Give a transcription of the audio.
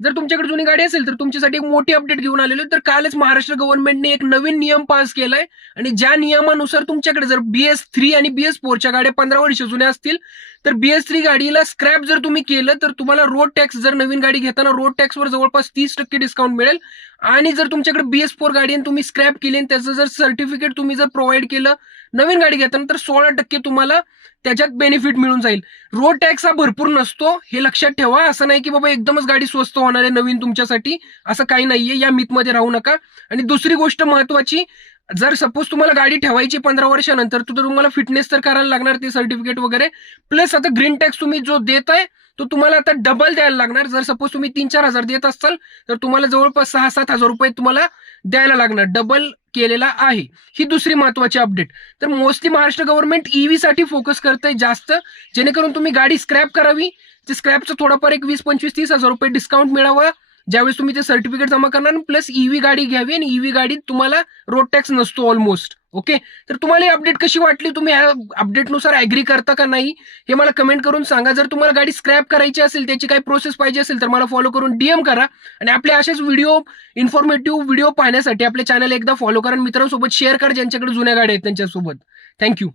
जर तुमच्याकडे जुनी गाडी असेल तर तुमच्यासाठी एक मोठी अपडेट घेऊन आलेलो आहे. तर कालच महाराष्ट्र गव्हर्नमेंटने एक नवीन नियम पास केलाय आणि ज्या नियमानुसार तुमच्याकडे जर BS3 आणि BS4च्या गाड्या 15 वर्ष जुन्या असतील तर BS3 गाडीला स्क्रॅप जर तुम्ही केलं तर तुम्हाला रोड टॅक्स, जर नवीन गाडी घेताना रोड टॅक्सवर जवळपास 30% डिस्काउंट मिळेल. आणि जर तुमच्याकडे BS4 गाडी आणि तुम्ही स्क्रॅप केली आणि त्याचं जर सर्टिफिकेट तुम्ही जर प्रोव्हाइड केलं नवीन गाडी घेताना तर 16% तुम्हाला त्याच्यात बेनिफिट मिळून जाईल. रोड टॅक्स हा भरपूर नसतो, हे लक्षात ठेवा. असं नाही की बाबा एकदमच गाडी स्वस्त होणार आहे नवीन तुमच्यासाठी, असं काही नाहीये. या मिथमध्ये राहू नका. आणि दुसरी गोष्ट महत्वाची, जर सपोज तुम्हाला गाडी ठेवायची 15 वर्षानंतर तर तुम्हाला फिटनेस तर करायला लागणार, ते सर्टिफिकेट वगैरे. प्लस आता ग्रीन टॅक्स तुम्ही जो देताय तो तुम्हाला आता डबल द्यायला लागणार. जर सपोज तुम्ही 3-4 हजार देत असाल तर तुम्हाला जवळपास 6-7 हजार रुपये तुम्हाला द्यायला लागणार, डबल केलेला आहे. ही दुसरी महत्वाची अपडेट. तर मोस्टली महाराष्ट्र गव्हर्नमेंट ईव्ही साठी फोकस करतंय जास्त, जेणेकरून तुम्ही गाडी स्क्रॅप करावी, ते स्क्रॅपचं थोडंफार एक 20-25-30 हजार रुपये डिस्काउंट मिळावं ज्यावेळेस तुम्ही ते सर्टिफिकेट जमा करणार. प्लस ईव्ही गाडी घ्यावी आणि ईव्ही गाडीत तुम्हाला रोड टॅक्स नसतो ऑलमोस्ट. ओके, तर तुम्हाला ही अपडेट कशी वाटली, तुम्ही ह्या अपडेटनुसार ऍग्री करता का नाही हे मला कमेंट करून सांगा. जर तुम्हाला गाडी स्क्रॅप करायची असेल, त्याची काही प्रोसेस पाहिजे असेल तर मला फॉलो करून DM करा. आणि आपले असेच व्हिडिओ, इन्फॉर्मेटिव्ह व्हिडिओ पाहण्यासाठी आपले चॅनल एकदा फॉलो करा. मित्रांसोबत शेअर करा ज्यांच्याकडे जुन्या गाड्या आहेत त्यांच्यासोबत. थँक्यू.